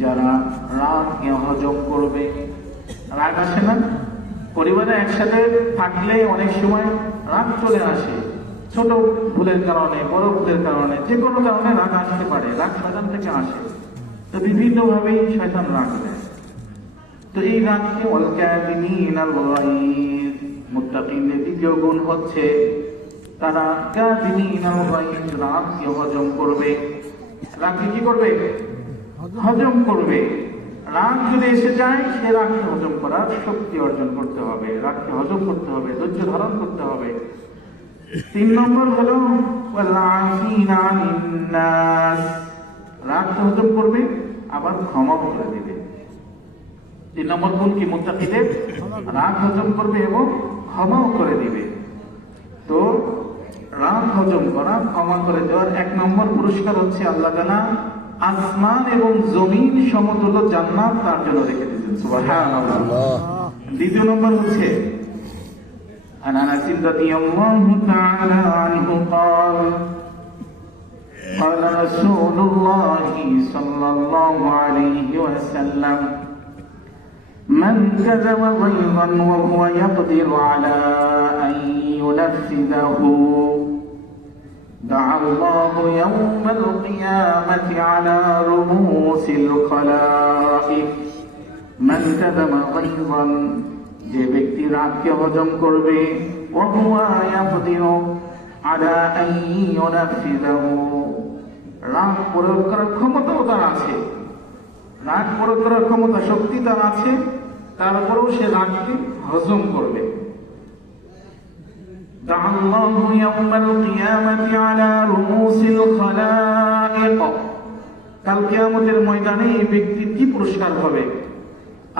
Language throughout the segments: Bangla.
যারা রাগকে হজম করবে। রাগ আসে না? পরিবারে একসাথে থাকলে অনেক সময় রাগ চলে আসে, ছোট ভুলের কারণে, বড় ভুলের কারণে, যে কোনো কারণে রাগ আসতে পারে। রাগ শয়তান থেকে আসে, তো বিভিন্ন ভাবেই শয়তান রাগ দেয়। তো এই রাগকে ওয়াল-কাযিমিনাল গায়জ, মুত্তাকিনদের দ্বিতীয় গুণ হচ্ছে তারা কাযিমিনাল গায়জ, রাগকে হজম করবে। রাগকে কি করবে? হজম করবে। রাগ যদি এসে যায়, সে রাগকে হজম করার শক্তি অর্জন করতে হবে, রাগকে হজম করতে হবে, ধৈর্য ধারণ করতে হবে। 3 নম্বর হলো ওয়াল-আফিনা আনিন নাস, রাগকে হজম করবে আবার ক্ষমা করে দেবে। 3 নম্বর গুণ কি মুত্তাকিদের? রাগ হজম করবে এবং ক্ষমাও করে দিবে। তো রাগ হজম করা, ক্ষমা করে দেওয়ার 1 নম্বর পুরস্কার হচ্ছে আল্লাহ তাআলা আসমান এবং জমিন সমতুল্য জান্নাত তার জন্য রেখে দিয়েছেন। সুবহানাল্লাহ। 2 নম্বর হচ্ছে عن انس رضي الله تعالى عنه قال قال رسول الله صلى الله عليه وسلم من كذب غيظا وهو يقدر على ان ينفذه دعا الله يوم القيامة على رؤوس الخلائق من كذب غيظا, যে ব্যক্তি রাগকে হজম করবে, ওয়াহুয়া ইয়াকদিরু আলা আন ইউনাফিযাহু, রাগ প্রয়োগ করার ক্ষমতাও তার আছে, রাগ প্রয়োগ করার ক্ষমতা, শক্তি তার আছে, তারপরেও সে রাগকে হজম করবে। দাআল্লাহু ইয়াওমাল কিয়ামাতি আলা রুউসিল খালাইক, কাল কিয়ামতের ময়দানে এই ব্যক্তির কি পুরস্কার হবে?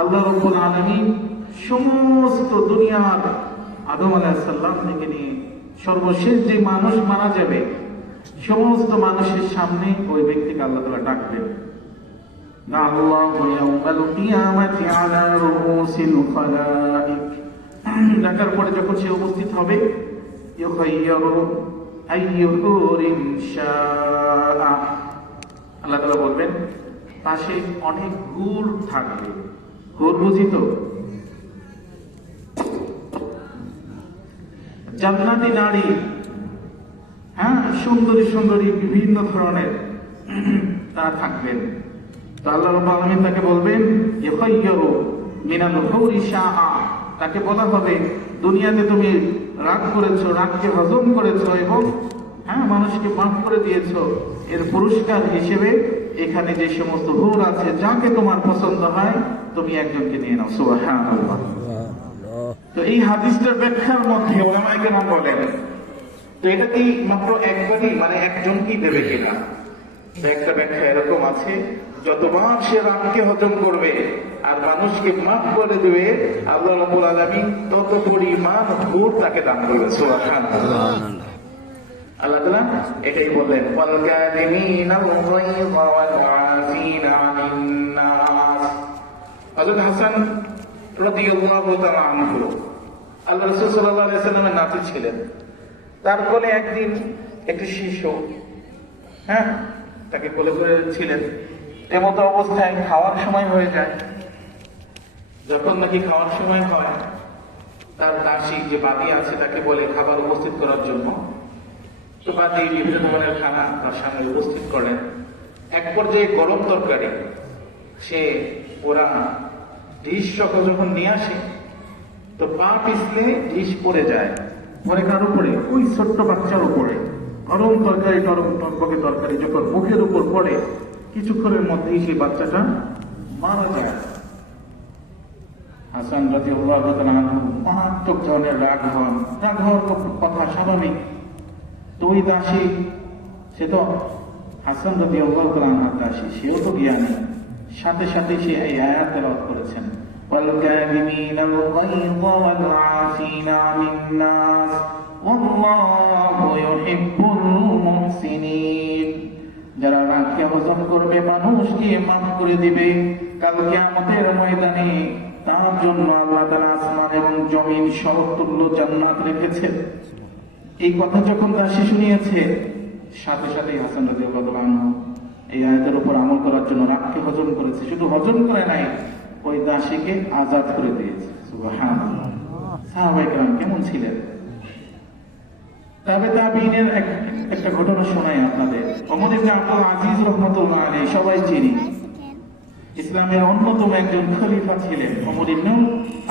আল্লাহ রাব্বুল আলামিন সমস্ত দুনিয়ার আদম আলাইহিস সালাম থেকে নিয়ে সর্বশেষ যে মানুষ মারা যাবে, সমস্ত মানুষের সামনে ওই ব্যক্তিকে আল্লাহ তাআলা ডাকবেন। আল্লাহু ইয়াওমাল কিয়ামাতি আলা রুউসিল খালাইক, ডাকার পরে যখন সে উপস্থিত হবে, ইউখাইয়ারু আইয়ুহুরিন শাআ, আল্লাহ তাআলা বলবেন পাশে অনেক হুর থাকবে। হুর বুঝি তো? জান্নাতি নারী, হ্যাঁ, সুন্দরী সুন্দরী বিভিন্ন ধরনের তারা থাকবেন। তো আল্লাহ রাব্বুল আলামিন তাকে বলবেন ইউখাইয়ারু মিনাল হুরি শাআ, তাকে বলা হবে দুনিয়াতে তুমি রাগ করেছো, রাগকে হজম করেছো এবং মানুষকে মাফ করে দিয়েছো, এর পুরস্কার হিসেবে এখানে যে সমস্ত হুর আছে, যাকে তোমার পছন্দ হয় তুমি একজনকে নিয়ে নাও। সুবহানাল্লাহ। তো এই হাদিসটার ব্যাখ্যার মধ্যে ওলামায়ে কেরাম বলেন, তো এটা কি মাত্র একবারই, মানে একজনকেই দেবে কিনা? একটা ব্যাখ্যা এরকম আছে, যতবার সে রাগকে হজম করবে আর মানুষকে মাফ করে দেবে, আল্লাহ রাব্বুল আলামিন তত পরিমাণ হুর তাকে দান করবে। সুবহানাল্লাহ। আল্লাহ তাআলা এটাই বললেন, ওয়াল কাযিমিনাল গায়যা ওয়াল আফিনা আনিন নাস। হযরত হাসান রাদিয়াল্লাহু তাআলা আনহু আল্লাহ রাসূল সাল্লাল্লাহু আলাইহি ওয়াসাল্লামের নাতি ছিলেন। তার কোলে একদিন একটি শিশু, তাকে কোলে করে ছিলেন। এমত অবস্থায় খাওয়ার সময় হয়ে যায়। যখন নাকি খাওয়ার সময় হয়, তার দাসী যে বাদী আছে তাকে বলে খাবার উপস্থিত করার জন্য। তো বাদী বিভিন্ন ধরনের খানা তার সামনে উপস্থিত করেন। এক পর্যায়ে গরম তরকারি, সে ওরা ডিশ সকল যখন নিয়ে আসে, তো পা পিছলে ডিশ পড়ে যায়। পরে কার উপরে? ওই ছোট্ট বাচ্চার উপরে। গরম তরকারি, গরম টকবকে তরকারি যখন মুখের উপর পড়ে, কিছুক্ষণের মধ্যেই সেই বাচ্চাটা মারা যায়। হাসান রাদিয়াল্লাহু তাআলা আনহু মারাত্মক ধরনের রাগ হন। রাগ হওয়ার কথা স্বাভাবিক। তো ওই দাসী, সে তো হাসান রাদিয়াল্লাহু তাআলা আনহুর দাসী, সেও তো জ্ঞানী, সাথে সাথে সে এই আয়াত তেলাওয়াত করেছেন, ওয়াল কাযিমিনাল গায়যা ওয়াল আফিনা আনিন নাস ওয়াল্লাহু ইউহিব্বুল মুহসিনিন। যারা রাগকে হজম করবে, মানুষকে মাফ করে দিবে, কাল কিয়ামতের ময়দানে তার জন্য আল্লাহ তাআলা আসমান এবং জমিন সমতুল্য জান্নাত রেখেছেন। এই কথা যখন দাসী শুনিয়েছে, সাথে সাথে হাসান রাদিয়াল্লাহু আনহু এই আয়াতের উপর আমল করার করার জন্য রাগকে হজম করেছে, শুধু হজম করে নাই, ওই দাসীকে আজাদ করে দিয়েছে। সুবহানাল্লাহ। সাহাবায়ে কেরাম কেমন ছিলেন? তাবেঈনের একটা ঘটনা শোনাই আপনাদের। ওমর ইবনে আব্দুল আজিজ রাহমাতুল্লাহ আলাইহি সবাই চিনি, ইসলামের অন্যতম একজন খলিফা ছিলেন ওমর ইবনে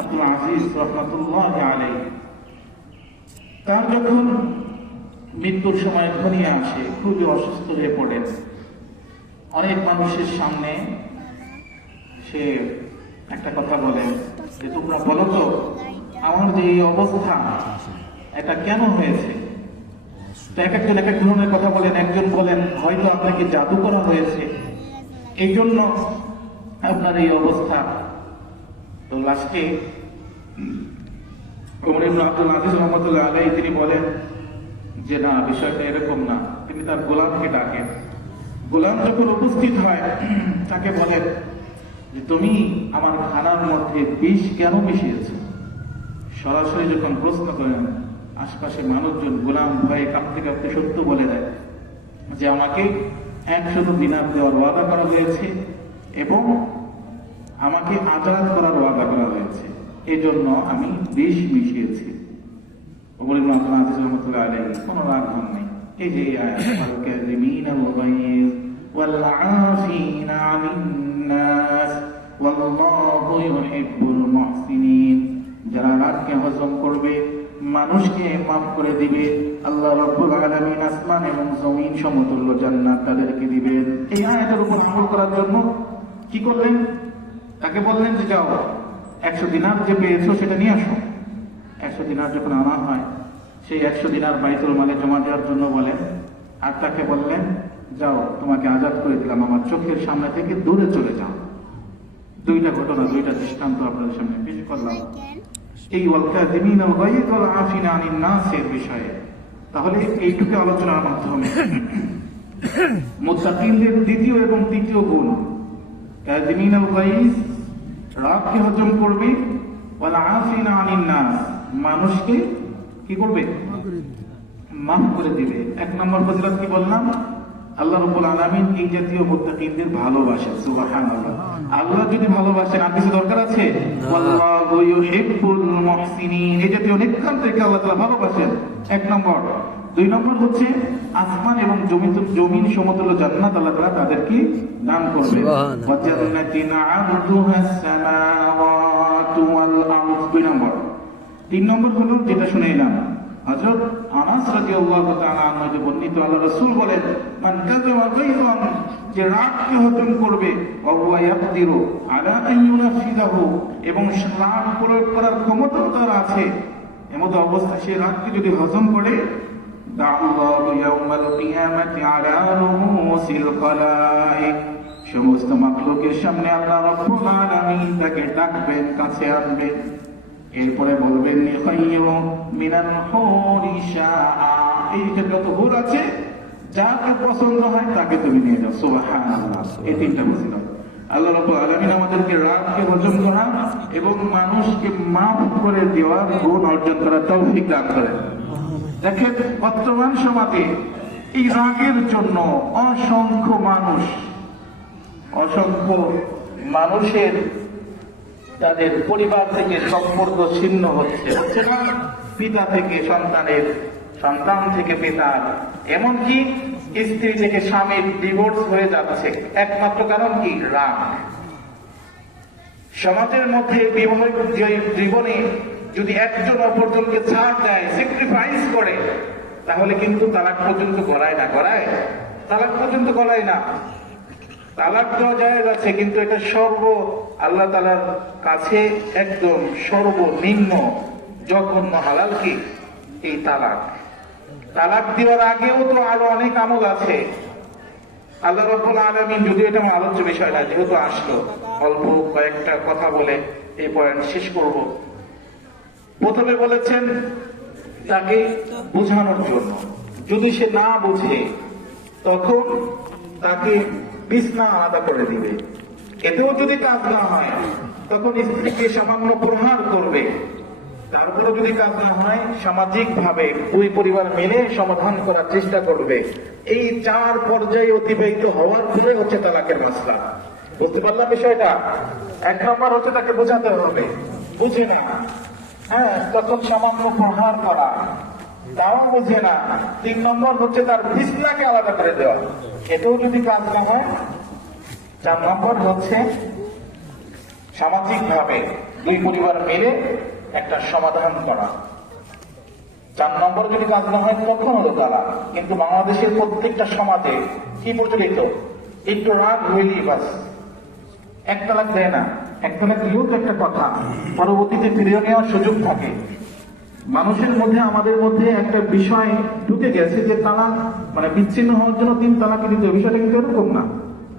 আব্দুল আজিজ রাহমাতুল্লাহ আলাইহি। তার যখন মৃত্যুর সময় ঘনিয়ে আসে, খুবই অসুস্থ হয়ে পড়েন, অনেক মানুষের সামনে সে একটা কথা বলেন যে তোমরা বলো তো আমার যে এই অবস্থা এটা কেন হয়েছে? এক একজন এক এক ধরনের কথা বলেন। একজন বলেন হয়তো আপনাকে জাদু করা হয়েছে, এই জন্য আপনার এই অবস্থা। তো লাস্টে ওমর ইবনে আব্দুল আজিজ রাহমাতুল্লাহ আলাইহি তিনি বলেন যে না, বিষয়টা এরকম না। তিনি তার গোলামকে ডাকেন। গোলাম যখন উপস্থিত হয় তাকে বলেন যে তুমি আমার খানার মধ্যে বিষ কেন মিশিয়েছো? সরাসরি যখন প্রশ্ন করেন, আশপাশে মানুষজন, গোলাম ভয়ে কাঁপতে কাঁপতে সত্য বলে দেয় যে আমাকে 100 দিনার দেওয়ার ওয়াদা করা হয়েছে এবং আমাকে আজাদ করার ওয়াদা করা হয়েছে, এই জন্য আমি বিষ মিশিয়েছি। ওমর ইবনে আব্দুল আজিজ রাহমাতুল্লাহ আলাইহি কোনো রাগ হন নাই। এই যে আয়াত কাযিমিনাল গায়জ ওয়াল আফিনা আনিন নাস ওয়াল্লাহু ইউহিব্বুল মুহসিনিন, যারা রাগকে হজম করবে, মানুষকে মাফ করে দিবে, আল্লাহ রাব্বুল আলামিন আসমান এবং জমিন সমতুল্য জান্নাত তাদেরকে দিবেন। এই আয়াতের উপর আমল করার জন্য কি করলেন? তাকে বললেন যে যাও 100 দিনার যে পেয়েছো সেটা নিয়ে আসো। 100 দিনার যখন আনা হয়, সেই 100 দিনার বাইতুল মালে জমা দেওয়ার জন্য বলেন, আর তাকে বললেন যাও তোমাকে আজাদ করে দিলাম, আমার চোখের সামনে থেকে দূরে চলে যাও। দুইটা ঘটনা, দুইটা দৃষ্টান্ত আপনাদের সামনে পেশ করলাম এই ওয়াল কাযিমিনাল গায়জ ওয়াল আফিনা আনিন নাসের বিষয়ে। তাহলে এইটুকু আলোচনার মাধ্যমে মুত্তাকিনদের দ্বিতীয় এবং তৃতীয় গুণ, কাযিমিনাল গায়জ রাগকে হজম করবে, ওয়াল আফিনা আনিন নাস মানুষকে কি করবে? মাফ করে দিবে। 1 নম্বর ফজিলত কি বললাম? আল্লাহ রাব্বুল আলামিন এই জাতীয় মুত্তাকিনদের ভালোবাসেন। সুবহানাল্লাহ। আল্লাহ যদি ভালোবাসেন আর কিছু দরকার আছে? আল্লাহু ইউহিব্বুল মুহসিনিন, এই জাতীয় নেককারদেরকে আল্লাহ তাআলা ভালোবাসেন। 1 নম্বর। 2 নম্বর হচ্ছে আসমান এবং জমিন সমতুল্য জান্নাত আল্লাহ তাআলা তাদেরকে দান করবেন। ওয়া জান্নাতিন আরদুহাস সামাওয়াতু ওয়াল আরদ। 2 নম্বর। 3 নম্বর হলো যেটা শুনাইলাম, হযরত আনাস রাদিয়াল্লাহু তাআলা আনহু বর্ণিত, আল্লাহ রাসূল বলেন মান কাযাবা গায়যান, যে রাগকে হজম করবে, ওয়া হুয়া ইয়াকদিরু আলা আন ইউনাফিযাহু, এবং রাগ প্রয়োগ করার ক্ষমতা তার আছে, এমন অবস্থায় সে রাগকে যদি হজম করে, দাআল্লাহু ইয়াউমাল কিয়ামাতি আলা রুউসিল খালাইক, সমস্ত মাখলুকের সামনে আল্লাহ রাব্বুল আলামিন তাকে ডাকবেন, কাছে আনবেন, এরপরে বলবেন নিখাইয়ু মিনাল হুরি শাআ, এই যে যত হুর আছে যাকে পছন্দ হয় তাকে তুমি নিয়ে যাও। সুবহানাল্লাহ। এই 3টা ফজিলত। আল্লাহ রাব্বুল আলামিন আমাদেরকে রাগকে হজম করা এবং মানুষকে মাফ করে দেওয়ার গুণ অর্জন করার তৌফিক দান করেন। দেখেন বর্তমান সমাজে এই রাগের জন্য অসংখ্য মানুষের তাদের পরিবার থেকে সম্পর্ক ছিন্ন হচ্ছে না, পিতা থেকে সন্তানের, সন্তান থেকে পিতার, এমনকি স্ত্রী থেকে স্বামীর ডিভোর্স হয়ে যাচ্ছে। একমাত্র কারণ কি? রাগ। সমাজের মধ্যে বিবাহিত জীবনে যদি একজন অপরজনকে ছাড় দেয়, স্যাক্রিফাইস করে, তাহলে কিন্তু তালাক পর্যন্ত গড়ায় না। তালাক পর্যন্ত গড়ায় না। তালাক দেওয়া জায়েজ আছে, কিন্তু এটা আল্লাহ তাআলার কাছে একদম সর্বনিম্ন জঘন্য হালাল কি? এই তালাক দেওয়ার আগেও তো আরো অনেক আমল আছে। আল্লাহ রাব্বুল আলামিন, যদি এটা আলোচ্য বিষয় না, যেহেতু আসলো, অল্প কয়েকটা কথা বলে এই পয়েন্ট শেষ করব। প্রথমে বলেছেন তাকে বোঝানোর জন্য, যদি সে না বুঝে তখন তাকে বিছনা আলাদা করে দিবে। এতেও যদি কাজ না হয় তখন স্ত্রীকে সামান্য প্রহার করবে। তারপরে যদি কাজ না হয় সামাজিক ভাবে দুই পরিবার মিলে সমাধান করার চেষ্টা করবে। এই 4 পর্যায়ে অতিবাহিত হওয়ার পরে হচ্ছে তালাকের মাসলা। বুঝতে পারলাম বিষয়টা? 1 নম্বর হচ্ছে তাকে বোঝাতে হবে, বুঝে না, হ্যাঁ, তখন সামান্য প্রহার করা, তাও বুঝে না। 3 নম্বর হচ্ছে তার বিছনাকে আলাদা করে দেওয়া, এটাও যদি কাজ না হয়। 4 নম্বর হচ্ছে সামাজিক ভাবে দুই পরিবার মিলে একটা সমাধান করা। 4 নম্বর যদি কাজ না হয় তখন হলো তালাক। কিন্তু বাংলাদেশের প্রত্যেকটা সমাজে কি প্রচলিত, একটু রাগ হইলেই বাস 1 তালাক দেয় না। 1 তালাক দিলেও তো একটা কথা, পরবর্তীতে ফিরিয়ে নেওয়ার সুযোগ থাকে। মানুষের মধ্যে, আমাদের মধ্যে একটা বিষয় ঢুকে গেছে যে তালাক মানে বিচ্ছিন্ন হওয়ার জন্য 3 তালাক দিতে হবে। বিষয়টা কিন্তু এরকম না।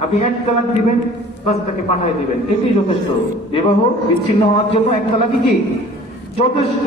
আপনি 1 তালাক দিবেন, বাস তাকে পাঠিয়ে দিবেন, এটাই যথেষ্ট। বিবাহ বিচ্ছিন্ন হওয়ার জন্য 1 তালাকই কি যথেষ্ট।